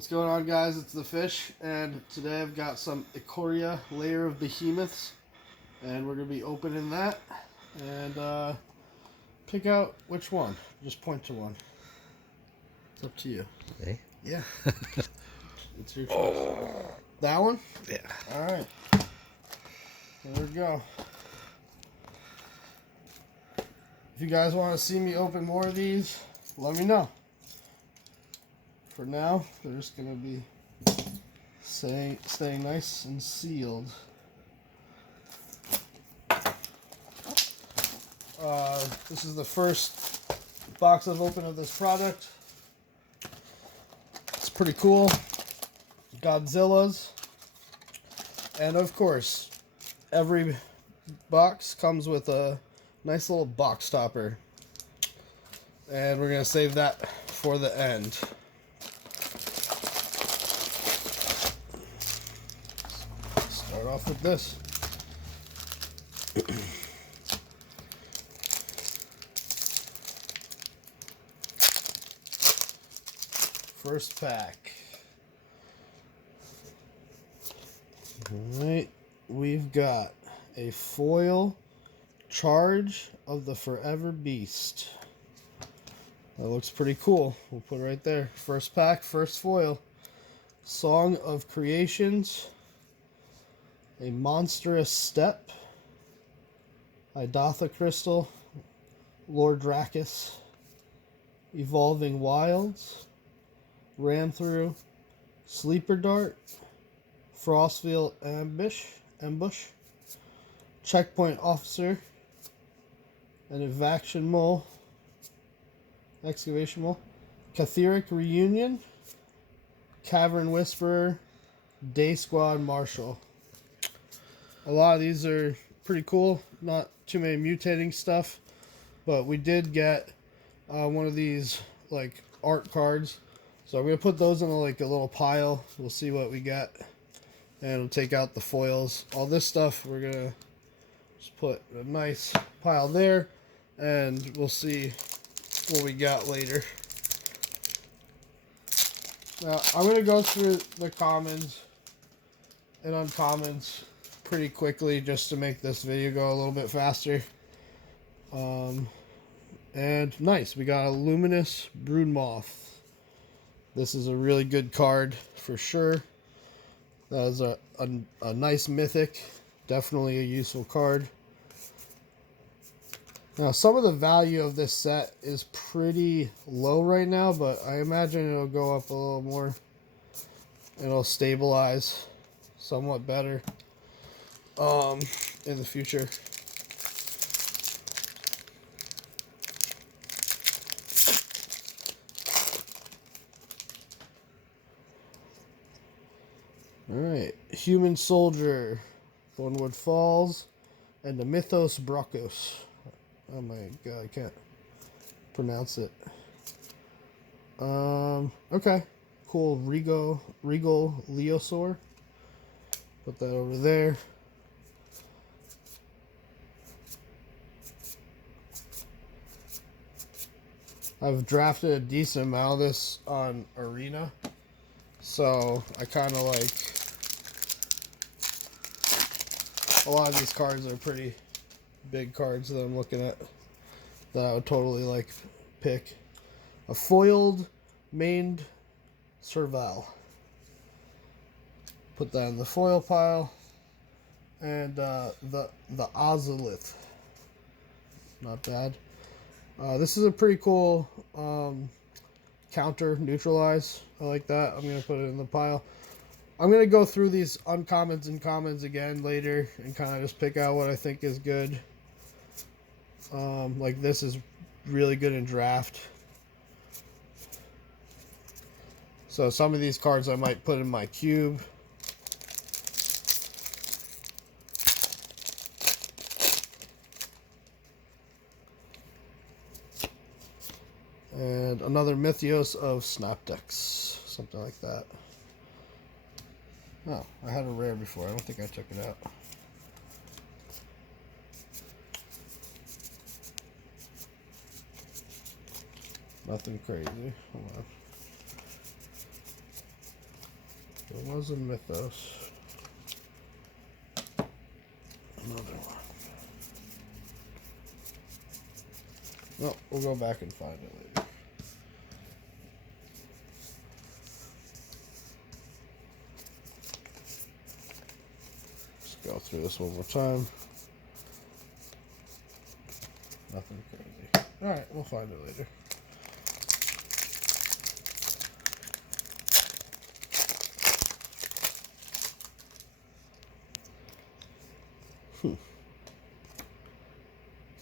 What's going on, guys? It's the Fish, and today I've got some Ikoria Lair of Behemoths, and we're going to be opening that and pick out which one. Just point to one. It's up to you. Eh? Yeah. It's your choice. That one? Yeah. Alright. There we go. If you guys want to see me open more of these, let me know. For now, they're just going to be staying nice and sealed. This is the first box I've opened of this product. It's pretty cool. Godzillas. And of course, every box comes with a nice little box topper. And we're going to save that for the end. Start off with this. First pack. Alright, we've got a foil charge of the Forever Beast. That looks pretty cool. We'll put it right there. First pack, first foil. Song of Creations. A Monstrous Step. Idotha Crystal. Lord Dracus. Evolving Wilds. Ran Through. Sleeper Dart. Frostfield Ambush. Checkpoint Officer. An Excavation Mole. Catheric Reunion. Cavern Whisperer. Day Squad Marshal. A lot of these are pretty cool. Not too many mutating stuff. But we did get one of these like art cards. So I'm going to put those in a little pile. We'll see what we get. And we'll take out the foils. All this stuff we're going to just put a nice pile there. And we'll see what we got later. Now, I'm going to go through the commons and uncommons pretty quickly just to make this video go a little bit faster. And nice, we got a Luminous Broodmoth. This is a really good card for sure. That is a nice mythic. Definitely a useful card. Now, some of the value of this set is pretty low right now, but I imagine it'll go up a little more. It'll stabilize somewhat better in the future. Alright, Human Soldier, Thornwood Falls, and the Mythos Brachos. Oh my god, I can't pronounce it. Okay. Cool. Regal Leosaur. Put that over there. I've drafted a decent amount of this on Arena. So I kind of like a lot of these cards are pretty big cards that I'm looking at that I would totally like pick. A foiled maned Serval. Put that in the foil pile. And the Ozolith. Not bad. This is a pretty cool counter neutralize. I like that. I'm going to put it in the pile. I'm going to go through these uncommons and commons again later and kind of just pick out what I think is good. Like this is really good in draft. So some of these cards I might put in my cube. And another Mythos of Snapdex. Something like that. Oh, I had a rare before. I don't think I took it out. Nothing crazy. Hold on. There was a Mythos. Another one. No, we'll go back and find it later. Let's go through this one more time. Nothing crazy. Alright, we'll find it later.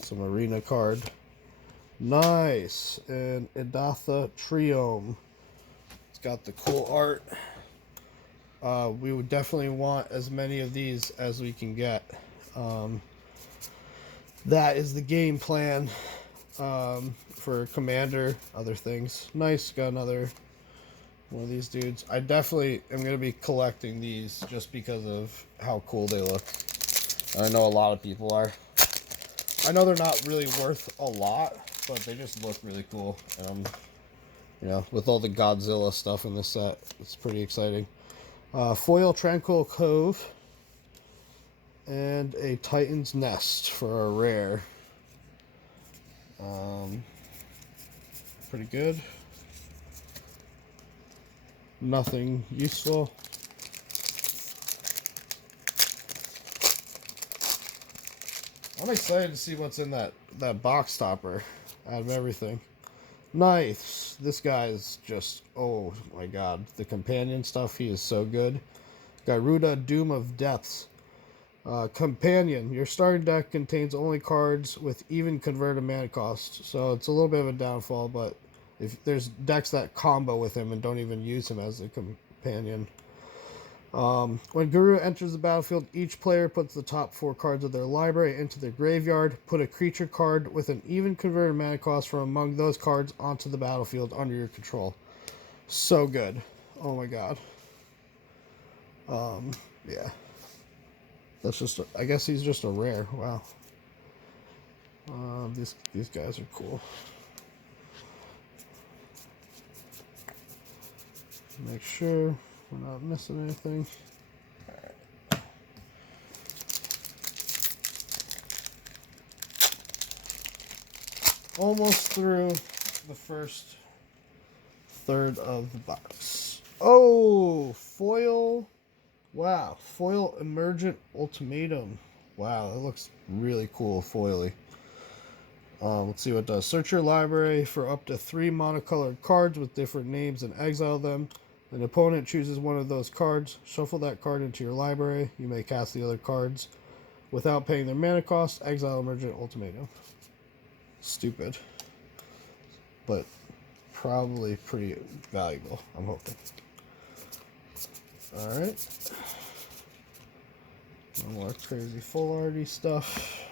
Some arena card. Nice. And Idatha Triome. It's got the cool art. We would definitely want as many of these as we can get. That is the game plan for Commander, other things. Nice, got another one of these dudes. I definitely am going to be collecting these just because of how cool they look. I know a lot of people are. I know they're not really worth a lot, but they just look really cool. You know, with all the Godzilla stuff in this set, it's pretty exciting. Foil Tranquil Cove and a Titan's Nest for a rare. Pretty good. Nothing useful. I'm excited to see what's in that box topper out of everything. Nice. This guy is just, oh my god. The companion stuff, he is so good. Garuda Doom of Depths. Companion. Your starting deck contains only cards with even converted mana cost. So it's a little bit of a downfall, but if there's decks that combo with him and don't even use him as a companion. When Guru enters the battlefield, each player puts the top 4 cards of their library into their graveyard. Put a creature card with an even converted mana cost from among those cards onto the battlefield under your control. So good. Oh my god. Yeah. That's just, I guess he's just a rare. Wow. These guys are cool. Make sure we're not missing anything. Alright. Almost through the first third of the box. Oh, foil. Wow, foil Emergent Ultimatum. Wow, that looks really cool, foily. Let's see what it does. Search your library for up to 3 monocolored cards with different names and exile them. An opponent chooses one of those cards. Shuffle that card into your library. You may cast the other cards without paying their mana cost. Exile Emergent Ultimatum. Stupid. But probably pretty valuable, I'm hoping. Alright. No more crazy full arty stuff.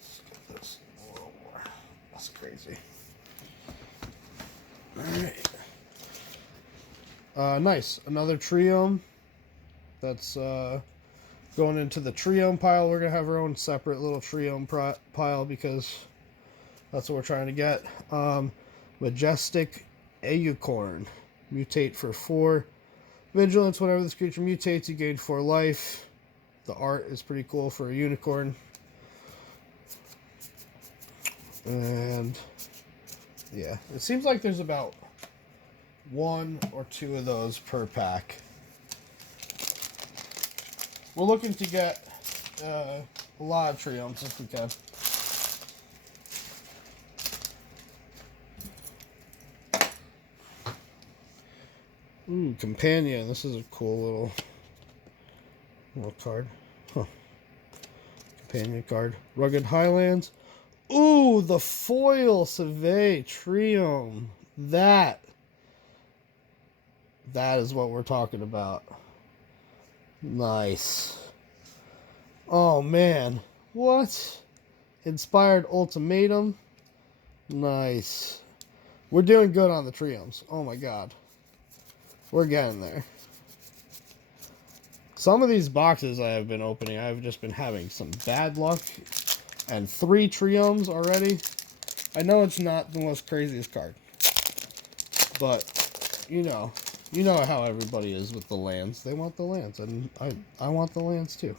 Let's get this a little more. That's crazy. Alright. Nice. Another Triome. That's going into the Triome pile. We're going to have our own separate little Triome pile because that's what we're trying to get. Majestic Aeucorn. Mutate for 4. Vigilance. Whenever this creature mutates, you gain 4 life. The art is pretty cool for a unicorn. And yeah, it seems like there's about 1 or 2 of those per pack. We're looking to get a lot of Triomes if we can. Ooh, Companion. This is a cool little card. Huh. Companion card. Rugged Highlands. Ooh, the foil Survey Triome. That is what we're talking about. Nice. Oh, man. What? Inspired Ultimatum. Nice. We're doing good on the Triomes. Oh, my God. We're getting there. Some of these boxes I have been opening, I've just been having some bad luck. And 3 Triomes already. I know it's not the most craziest card. But, you know how everybody is with the lands. They want the lands, and I want the lands too.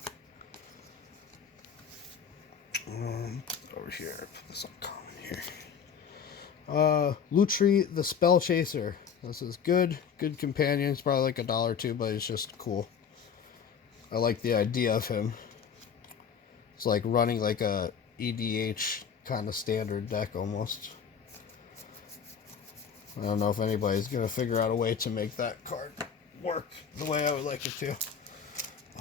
Over here, put this on common here. Lutri the Spell Chaser. This is good companion. It's probably like $1 or $2, but it's just cool. I like the idea of him. It's like running like a EDH kind of standard deck almost. I don't know if anybody's gonna figure out a way to make that card work the way I would like it to.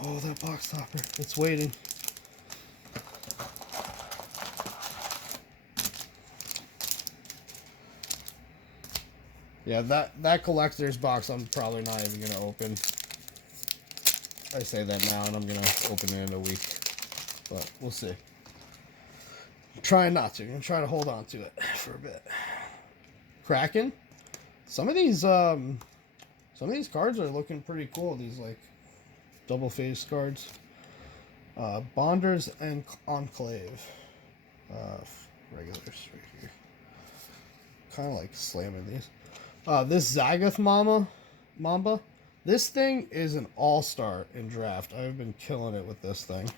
Oh, that box topper. It's waiting. Yeah, that collector's box I'm probably not even going to open. I say that now, and I'm going to open it in a week. But we'll see. I'm trying not to. I'm going to try to hold on to it for a bit. Kraken. Some of these cards are looking pretty cool. These, like, double-faced cards. Bonders and Enclave. Regulars right here. Kind of like slamming these. This Zagoth Mamba, this thing is an all-star in draft. I've been killing it with this thing.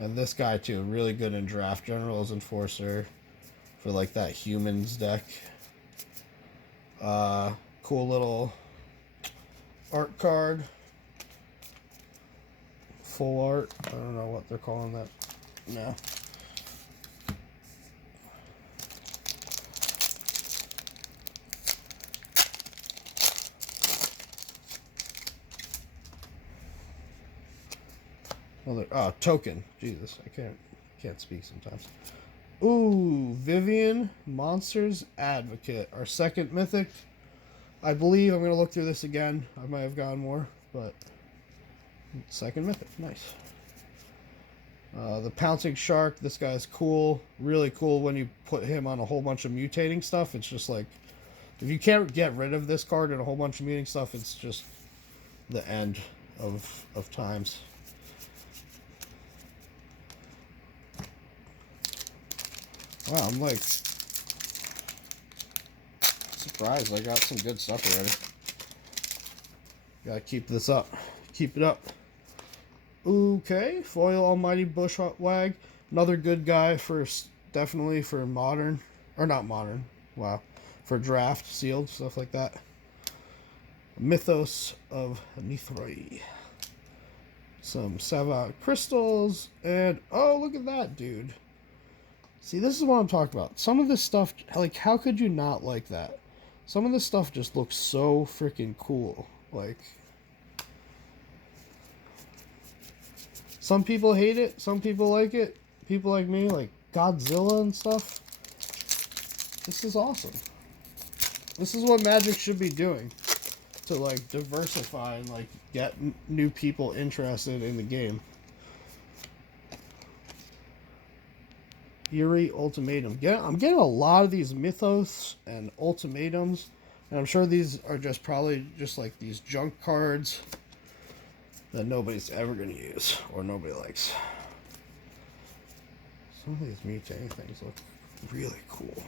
And this guy too, really good in draft. General's Enforcer for like that humans deck. Cool little art card. Full art. I don't know what they're calling that. No. Token. Jesus, I can't speak sometimes. Ooh, Vivian, Monsters Advocate, our second mythic. I believe I'm gonna look through this again. I might have gotten more, but second mythic, nice. The Pouncing Shark. This guy's cool, really cool. When you put him on a whole bunch of mutating stuff, it's just like if you can't get rid of this card and a whole bunch of mutating stuff, it's just the end of times. Wow, I'm like surprised I got some good stuff already. Gotta keep this up. Keep it up. Okay, Foil Almighty Bushwag. Another good guy for definitely for modern. Or not modern. Wow. For draft, sealed, stuff like that. Mythos of Nithroi. Some Savant crystals. And oh, look at that, dude. See, this is what I'm talking about. Some of this stuff, like, how could you not like that? Some of this stuff just looks so freaking cool. Like, some people hate it. Some people like it. People like me, like Godzilla and stuff. This is awesome. This is what Magic should be doing. To, like, diversify and, like, get new people interested in the game. Eerie Ultimatum. I'm getting a lot of these Mythos and Ultimatums. And I'm sure these are just probably just like these junk cards that nobody's ever going to use or nobody likes. Some of these mutating things look really cool.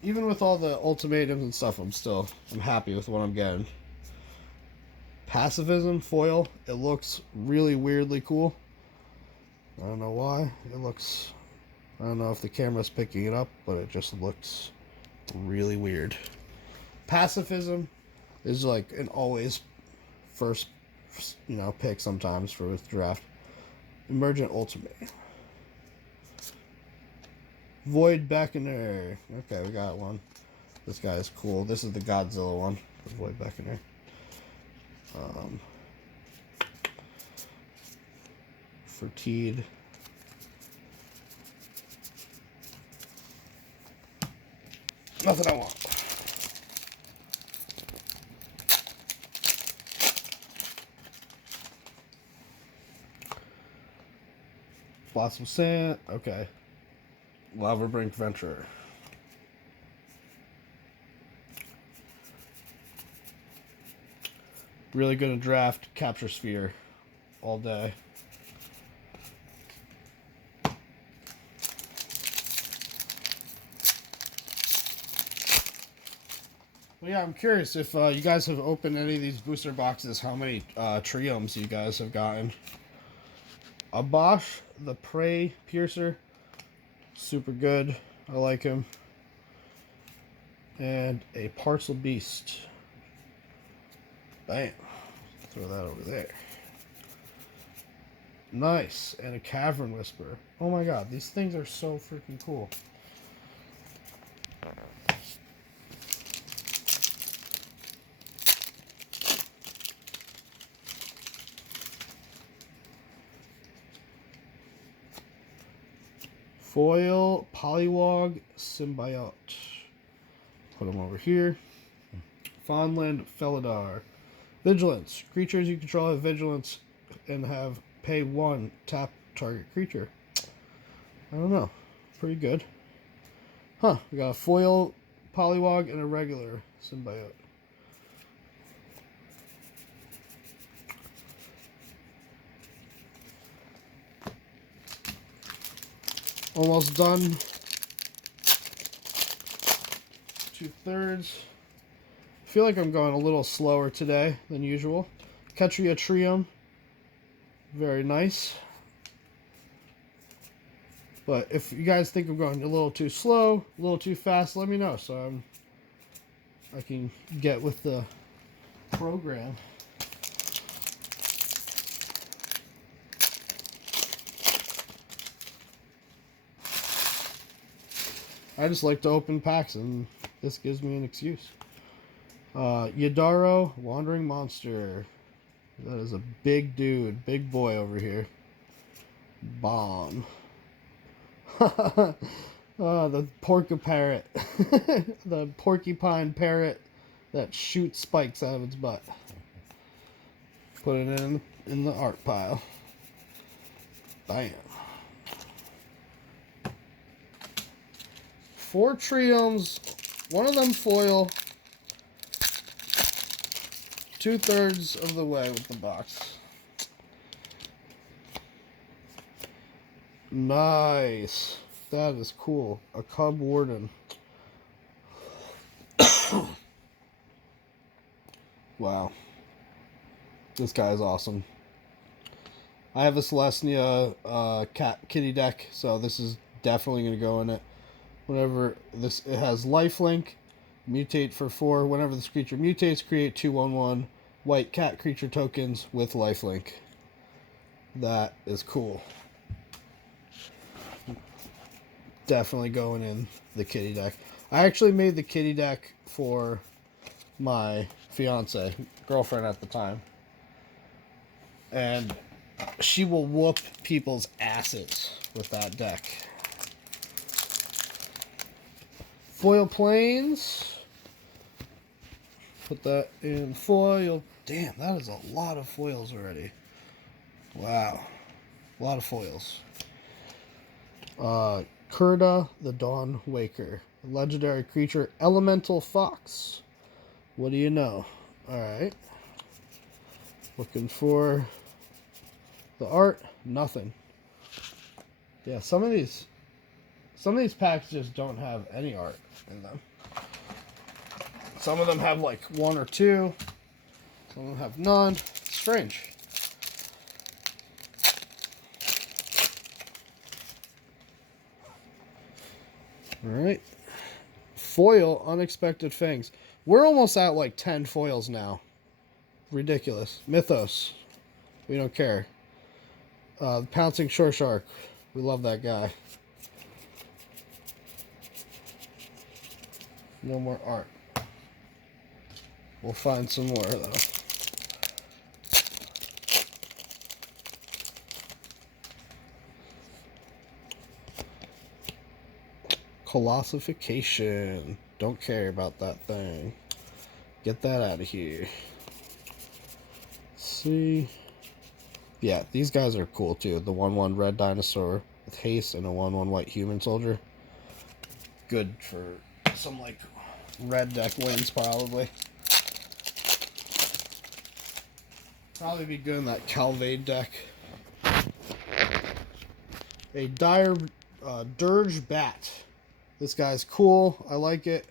Even with all the ultimatums and stuff, I'm happy with what I'm getting. Pacifism foil. It looks really weirdly cool. I don't know why. I don't know if the camera's picking it up, but it just looks really weird. Pacifism is like an always first, pick sometimes for with draft. Emergent Ultimate. Void Beckoner. Okay, we got one. This guy is cool. This is the Godzilla one. Void Beckoner. Fertide. Nothing I want. Blossom Sand. Okay. Lava Brink Venture. Really good in draft. Capture Sphere all day. Well, yeah, I'm curious if you guys have opened any of these booster boxes, how many Triomes you guys have gotten. A Bosch, the Prey Piercer. Super good. I like him. And a Parcel Beast. Bam. Throw that over there. Nice. And a Cavern Whisperer. Oh my god, these things are so freaking cool. Foil Poliwag Symbiote. Put them over here. Fondland Felidar. Vigilance. Creatures you control have vigilance and have pay 1, tap target creature. I don't know. Pretty good. Huh. We got a foil Poliwag and a regular Symbiote. Almost done. 2/3. I feel like I'm going a little slower today than usual. Ikoria Trium. Very nice. But if you guys think I'm going a little too slow, a little too fast, let me know so I can get with the program. I just like to open packs, and this gives me an excuse. Yadaro, Wandering Monster. That is a big dude, big boy over here. Bomb. The Porcupine the porcupine parrot that shoots spikes out of its butt. Put it in the art pile. Bam. 4 Triomes, one of them foil, 2/3 of the way with the box. Nice. That is cool. A Cub Warden. Wow. This guy is awesome. I have a Celestia kitty deck, so this is definitely going to go in it. Whenever it has lifelink, mutate for 4. Whenever this creature mutates, create 2/1/1 white cat creature tokens with lifelink. That is cool. Definitely going in the kitty deck. I actually made the kitty deck for my fiance, girlfriend at the time, and she will whoop people's asses with that deck. Foil Plains. Put that in foil. Damn, that is a lot of foils already. Wow. A lot of foils. Kurda, the Dawn Waker. Legendary creature, Elemental Fox. What do you know? Alright. Looking for the art. Nothing. Yeah, some of these packs just don't have any art in them. Some of them have like 1 or 2. Some of them have none. It's strange. Alright. Foil, Unexpected Fangs. We're almost at like 10 foils now. Ridiculous. Mythos. We don't care. Pouncing Shore Shark. We love that guy. No more art. We'll find some more though. Colossification. Don't care about that thing. Get that out of here. Let's see. Yeah, these guys are cool too. The 1/1 red dinosaur with haste and a 1/1 white human soldier. Good for some like red deck wins probably. Probably be good in that Calvade deck. A Dirge Bat. This guy's cool. I like it.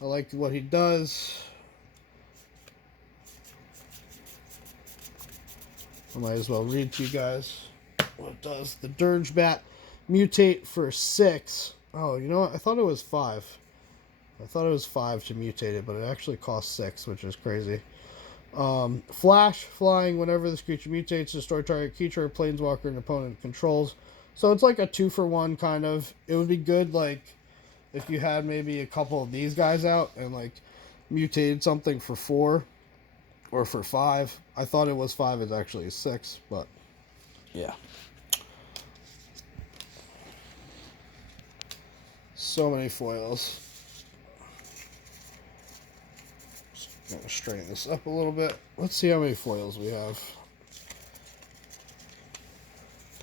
I like what he does. I might as well read to you guys what it does. The Dirge Bat, mutate for 6. Oh, you know what? I thought it was 5. I thought it was 5 to mutate it, but it actually costs 6, which is crazy. Flash, flying, whenever this creature mutates, destroy target creature, planeswalker, and opponent controls. So it's like a 2-for-1 kind of. It would be good, like, if you had maybe a couple of these guys out and, like, mutated something for 4 or for 5. I thought it was 5, it's actually 6, but yeah. So many foils. I'm going to straighten this up a little bit. Let's see how many foils we have.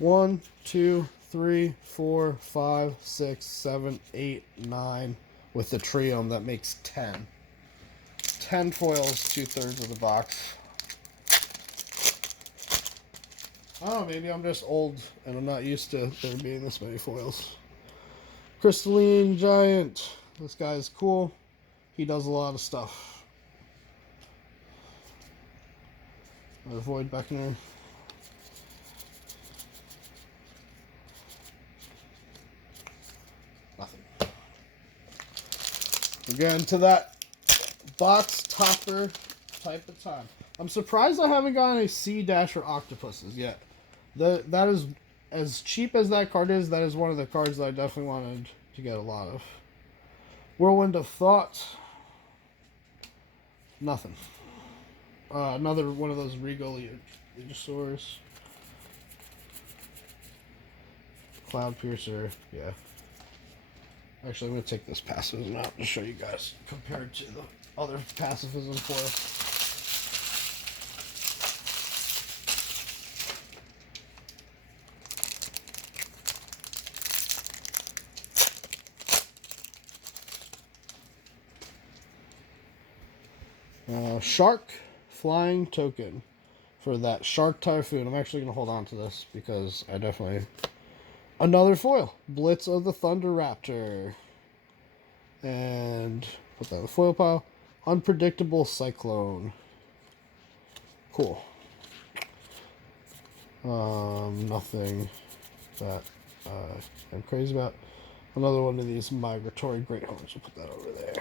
1, 2, 3, 4, 5, 6, 7, 8, 9. With the Triome, that makes 10. 10 foils, 2/3 of the box. Oh, maybe I'm just old and I'm not used to there being this many foils. Crystalline Giant. This guy's cool. He does a lot of stuff. Void Beckoner. Nothing. We're getting to that box topper type of time. I'm surprised I haven't gotten a Sea Dasher Octopuses yet. That is, as cheap as that card is, that is one of the cards that I definitely wanted to get a lot of. Whirlwind of Thought. Nothing. Another one of those Regal Legisaurs. Cloud Piercer, yeah. Actually, I'm going to take this pacifism out to show you guys compared to the other pacifism foil. Shark Flying Token for that Shark Typhoon. I'm actually going to hold on to this because I definitely... Another foil. Blitz of the Thunder Raptor. And put that in the foil pile. Unpredictable Cyclone. Cool. Nothing that I'm crazy about. Another one of these Migratory Greathorns. We'll put that over there.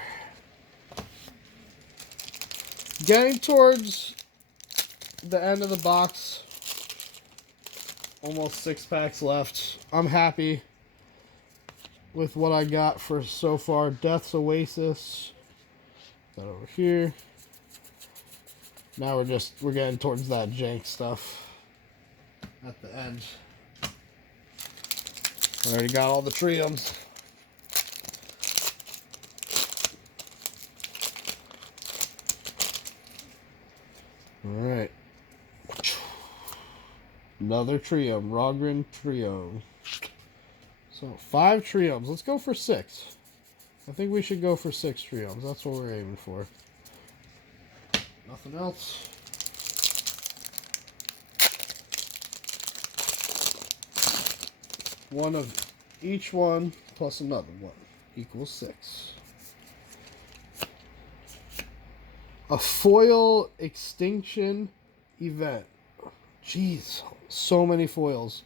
Getting towards the end of the box. Almost 6 packs left. I'm happy with what I got for so far. Death's Oasis. That over here. Now we're getting towards that jank stuff at the end. I already got all the Triomes. Alright. Another Triome. Rogren Triome. So, 5 Triomes. Let's go for 6. I think we should go for 6 Triomes. That's what we're aiming for. Nothing else. One of each one plus another one equals 6. A foil extinction event. Jeez, so many foils.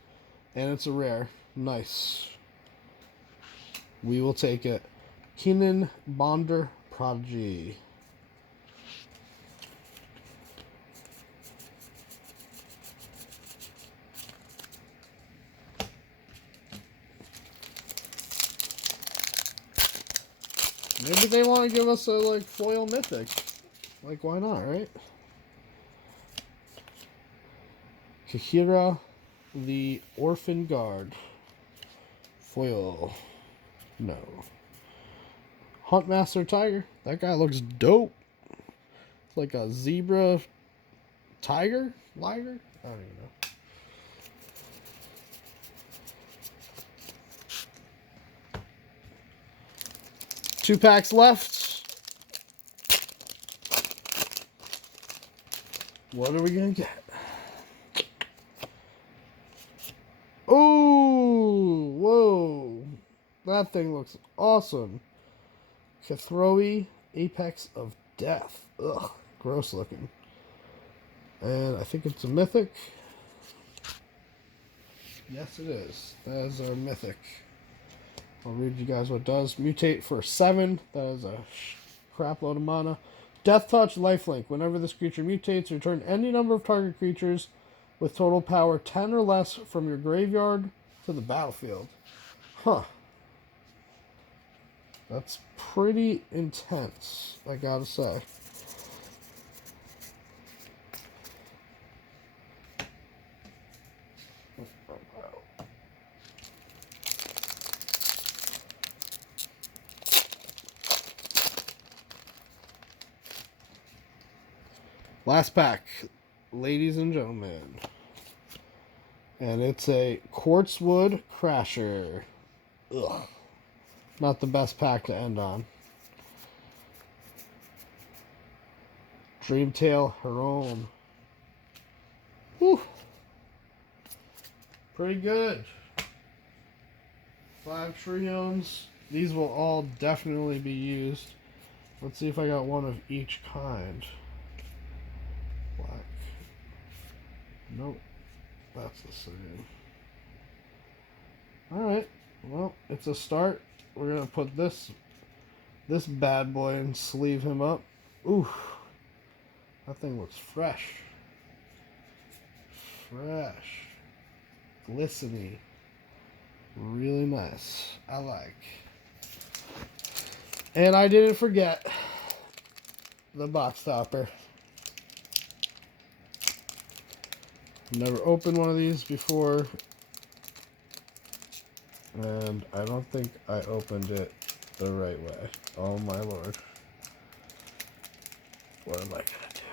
And it's a rare. Nice. We will take it. Kenan Bonder Prodigy. Maybe they want to give us a like foil mythic. Like, why not, right? Kahira, the Orphan Guard. Foil. No. Huntmaster Tiger. That guy looks dope. It's like a zebra tiger? Liger? I don't even know. Two packs left. What are we gonna get? Oh, whoa. That thing looks awesome. Cathroi, Apex of Death. Ugh, gross looking. And I think it's a mythic. Yes, it is. That is our mythic. I'll read you guys what it does. Mutate for 7. That is a crap load of mana. Death Touch, Lifelink. Whenever this creature mutates, return any number of target creatures with total power 10 or less from your graveyard to the battlefield. Huh. That's pretty intense, I gotta say. Last pack, ladies and gentlemen. And it's a Quartzwood Crasher. Ugh. Not the best pack to end on. Dreamtail Heron. Whew. Pretty good. 5 Triomes. These will all definitely be used. Let's see if I got one of each kind. Black. Nope. That's the same. Alright. Well, it's a start. We're going to put this bad boy and sleeve him up. Ooh. That thing looks fresh. Fresh. Glistening. Really nice. I like. And I didn't forget the box topper. Never opened one of these before. And I don't think I opened it the right way. Oh my lord. What am I gonna do?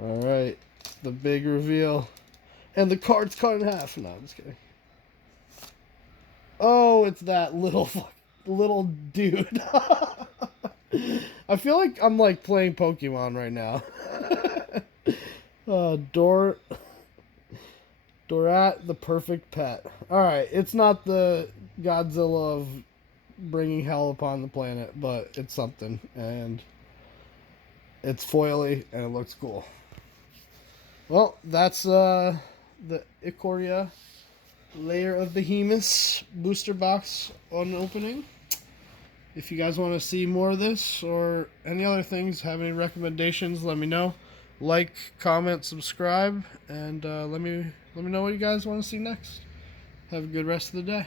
Alright. The big reveal. And the card's cut in half. No, I'm just kidding. Oh, it's that little dude. I feel like I'm like playing Pokemon right now. Dorat, the perfect pet. Alright, it's not the Godzilla of bringing hell upon the planet, but it's something. And it's foily and it looks cool. Well, that's the Ikoria Lair of Behemoths booster box on opening. If you guys want to see more of this or any other things, have any recommendations, let me know. Like, comment, subscribe, and let me know what you guys want to see next. Have a good rest of the day.